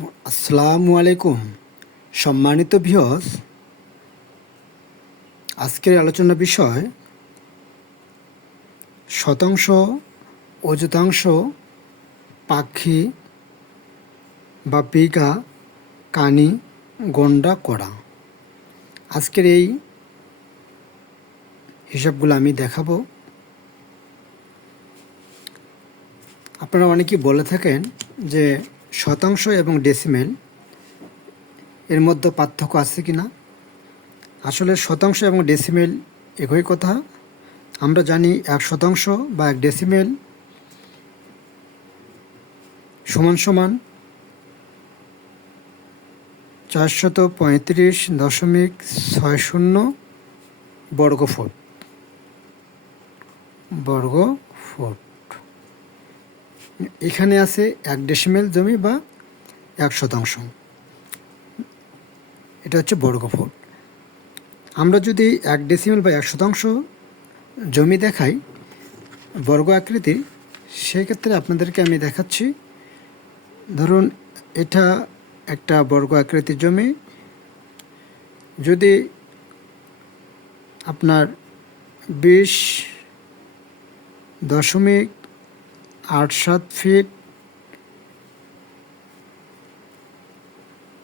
আসসালামু আলাইকুম সম্মানিত ভিওস আজকের আলোচনা বিষয় শতাংশ অযুতাংশ পাখি বা বিঘা কানি, গন্ডা করা আজকের এই হিসাবগুলো আমি দেখাবো। আপনারা অনেকেই বলে থাকেন যে শতাংশ এবং ডেসিমেল এর মধ্যে পার্থক্য আছে কি না আসলে শতাংশ এবং ডেসিমেল একই কথা। আমরা জানি এক শতাংশ বা এক ডেসিমেল সমান সমান চারশত পঁয়ত্রিশ দশমিক ছয় শূন্য বর্গ ফুট বর্গ ফুট এখানে আছে এক ডেসিমেল জমি বা এক শতাংশ। এটা হচ্ছে বর্গ ফুট আমরা যদি এক ডেসিমেল বা এক শতাংশ জমি দেখাই বর্গ আকৃতি সেক্ষেত্রে আপনাদেরকে আমি দেখাচ্ছি, ধরুন এটা একটা বর্গ আকৃতির জমি। যদি আপনার বিশ দশমিক আট সাত ফিট।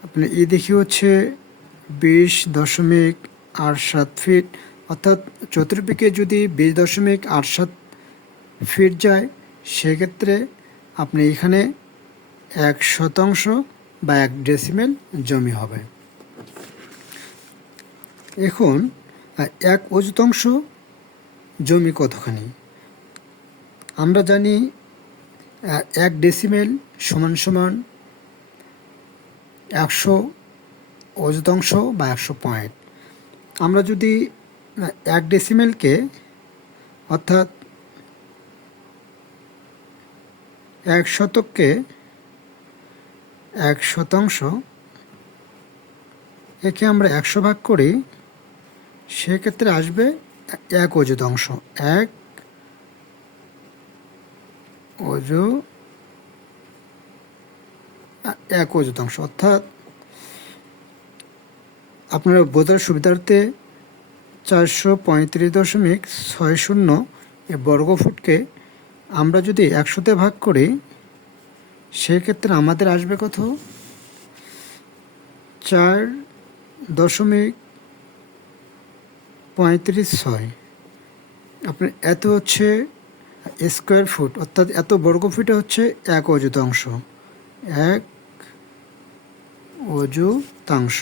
আপনি দেখি হচ্ছে বিশ দশমিক আট সাত ফিট। অর্থাৎ চতুর্দিকে যদি বিশ দশমিক আট সাত ফিট যায়, সেক্ষেত্রে আপনি এখানে এক শতাংশ বা এক ডেসিমেল জমি হবে। এখন, এক অযুতাংশ জমি কতখানি? আমরা জানি এক ডেসিমেল সমান সমান একশো অযুতাংশ বা একশো পয়েন্ট। আমরা যদি এক ডেসিমেলকে অর্থাৎ এক শতককে এক শতাংশ একে আমরা একশো ভাগ করি, সেক্ষেত্রে আসবে এক অযুতাংশ, এক অজু এক অযুতাংশ অর্থাৎ আপনার বোঝার সুবিধার্থে চারশো পঁয়ত্রিশ দশমিক ছয় শূন্য এ বর্গ ফুটকে আমরা যদি একশোতে ভাগ করি, সেক্ষেত্রে আমাদের আসবে কত? চার দশমিক পঁয়ত্রিশ ছয়। আপনার এত হচ্ছে স্কোয়ার ফুট, অর্থাৎ এত বর্গ ফুটে হচ্ছে এক অযুতাংশ এক অযুতাংশ।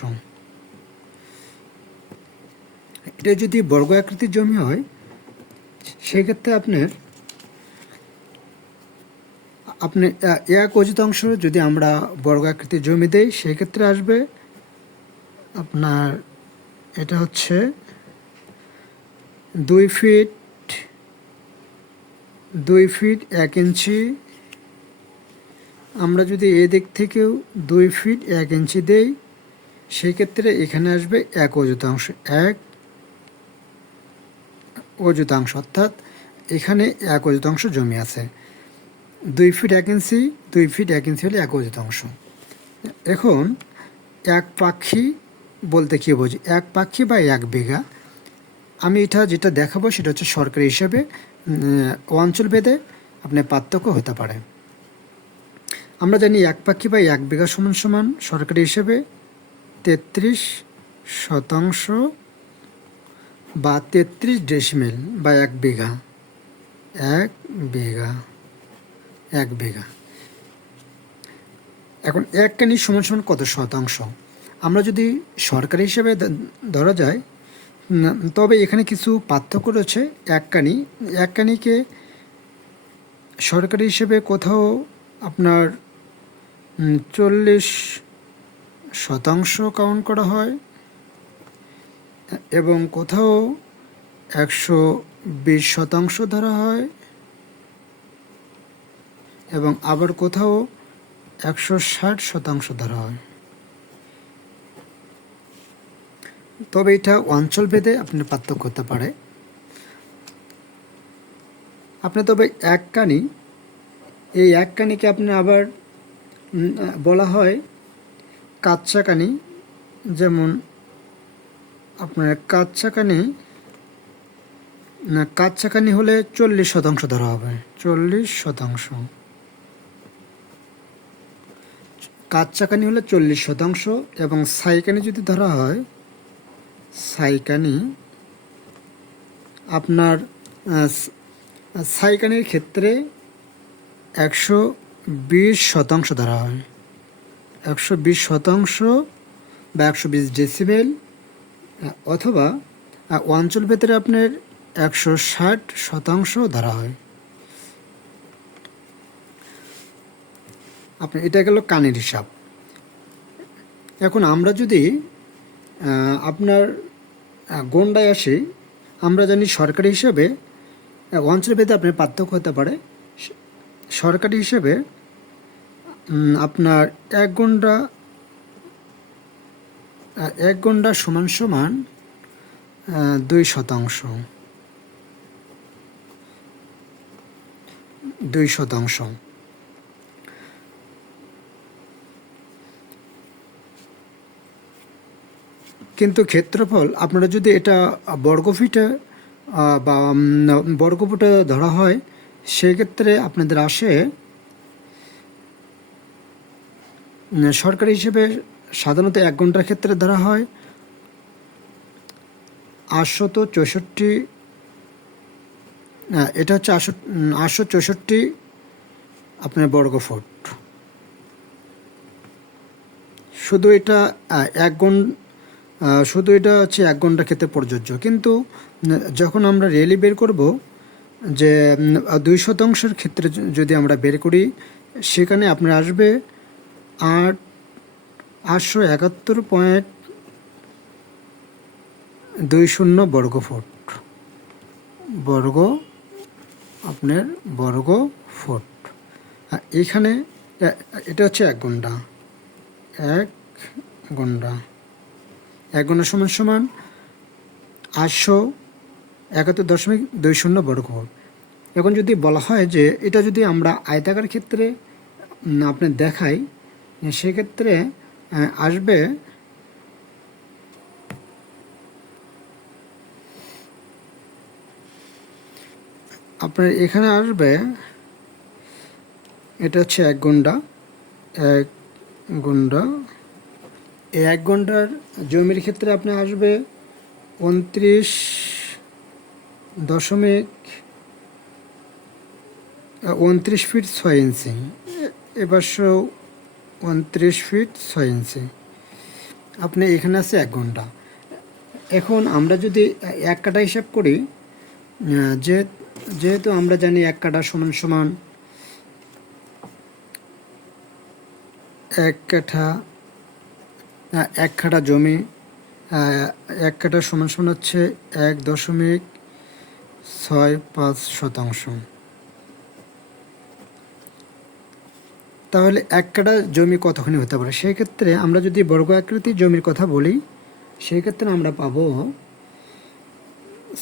এটা যদি বর্গ আকৃতির জমি হয়, সেক্ষেত্রে আপনার আপনি এক অযুতাংশ যদি আমরা বর্গ আকৃতির জমি দেই, সেক্ষেত্রে আসবে আপনার, এটা হচ্ছে দুই ফিট দুই ফিট এক ইঞ্চি। আমরা যদি এদিক থেকেও দুই ফিট এক ইঞ্চি দেই, সেক্ষেত্রে এখানে আসবে এক অযুতাংশ এক অযুতাংশ। অর্থাৎ এখানে এক অযুতাংশ জমি আছে। দুই ফিট এক ইঞ্চি, দুই ফিট এক ইঞ্চি হলে এক অযুতাংশ। এখন এক পাখি বলতে কী বোঝি এক পাখি বা এক বিঘা। আমি এটা যেটা দেখাবো সেটা হচ্ছে সরকারি হিসাবে অঞ্চল ভেদে আপনার পার্থক্য হতে পারে। আমরা জানি এক পাখি বা এক বিঘা সমান সমান সরকারি হিসেবে তেত্রিশ শতাংশ বা তেত্রিশ ডেসিমেল বা এক বিঘা এক বিঘা এক বিঘা। এখন এক কানি সমান সমান কত শতাংশ? আমরা যদি সরকারি হিসেবে ধরা যায় তবে এখানে কিছু পার্থক্য রয়েছে। এক কানি এক কানিকে সরকারি হিসেবে কোথাও আপনার চল্লিশ শতাংশ কাউন্ট করা হয় এবং কোথাও একশো বিশ শতাংশ ধরা হয় এবং আবার কোথাও একশো ষাট শতাংশ ধরা হয়। তবে এটা অঞ্চল ভেদে আপনার পার্থক্য হতে পারে। আপনি তবে এক কানি, এই এক কানিকে আপনি আবার বলা হয় কাচ্চাকানি যেমন আপনার কাচ্চা কানি, না, কাচ্চা কানি হলে চল্লিশ শতাংশ ধরা হবে। চল্লিশ শতাংশ। কাচ্চাকানি হলে চল্লিশ শতাংশ এবং সাইকানি যদি ধরা হয় সাইকানি আপনার সাইকানির ক্ষেত্রে একশো বিশ শতাংশ ধরা হয়। একশো বিশ শতাংশ বা একশো বিশ ডেসিবেল অথবা অঞ্চল ভেতরে আপনার একশো ষাট শতাংশ ধরা হয়। আপনার এটা গেল কানের হিসাব। এখন আমরা যদি আপনার গন্ডায় আসি, আমরা জানি সরকারি হিসেবে অঞ্চলভেদে আপনার পার্থক্য হতে পারে। সরকারি হিসেবে আপনার এক গন্ডা এক গন্ডা সমান সমান দুই শতাংশ। দুই শতাংশ। কিন্তু ক্ষেত্রফল আপনারা যদি এটা বর্গফিটে বা বর্গফুটে ধরা হয় সেক্ষেত্রে আপনাদের আসে সরকারি হিসেবে সাধারণত এক ঘণ্টার ক্ষেত্রে ধরা হয় আটশত চৌষট্টি এটা হচ্ছে আটশো আটশো চৌষট্টি আপনার বর্গফুট। শুধু এটা এক আহ, শুধু এটা হচ্ছে এক ঘণ্টা খেতে প্রযোজ্য। কিন্তু যখন আমরা রেলি বের করব, যে দুই শতাংশের ক্ষেত্রে যদি আমরা বের করি, সেখানে আপনার আসবে আট, আটশো একাত্তর পয়েন্ট দুই শূন্য বর্গ ফুট বর্গ, আপনার বর্গ ফুট এখানে এটা হচ্ছে এক ঘণ্টা। এক ঘণ্টা। এক ঘণ্টা সমান সমান আটশো একাত্তর দশমিক দুই শূন্য বর্গ ফুট এখন যদি বলা হয় যে এটা যদি আমরা আয়তাকার ক্ষেত্রে উম, আপনার দেখাই সেক্ষেত্রে আসবে আপনার এখানে আসবে এটা হচ্ছে এক ঘণ্টা এক এই এক ঘণ্টার জমির ক্ষেত্রে আপনি আসবে উনত্রিশ দশমিক উনত্রিশ ফিট ছয় ইঞ্চি। এবারশো উনত্রিশ ফিট ছয় ইঞ্চি। আপনি এখানে আছে এক ঘণ্টা। এখন আমরা যদি এক কাটা হিসাব করি যে যেহেতু আমরা জানি এক কাটা সমান সমান এক কাঠা এক কাঠা জমি এক কাঠা সমান সমান হচ্ছে এক দশমিক ছয় পাঁচ শতাংশ। তাহলে এক কাঠা জমি কতখানি হতে পারে? সেই ক্ষেত্রে আমরা যদি বর্গ আকৃতির জমির কথা বলি সেই ক্ষেত্রে আমরা পাবো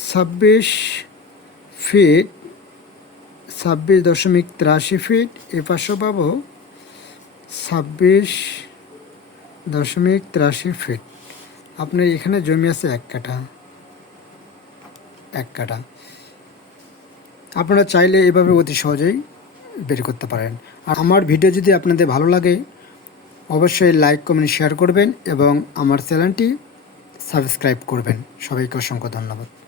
ছাব্বিশ ফিট, ছাব্বিশ দশমিক তিরাশি ফিট। এ পাশেও পাবো ছাব্বিশ দশমিক তিরাশি ফিট আপনার এখানে জমি আছে এক কাঠা। এক কাঠা। আপনারা চাইলে এভাবে অতি সহজেই বের করতে পারেন। আর আমার ভিডিও যদি আপনাদের ভালো লাগে, অবশ্যই লাইক কমেন্ট শেয়ার করবেন এবং আমার চ্যানেলটি সাবস্ক্রাইব করবেন। সবাইকে অসংখ্য ধন্যবাদ।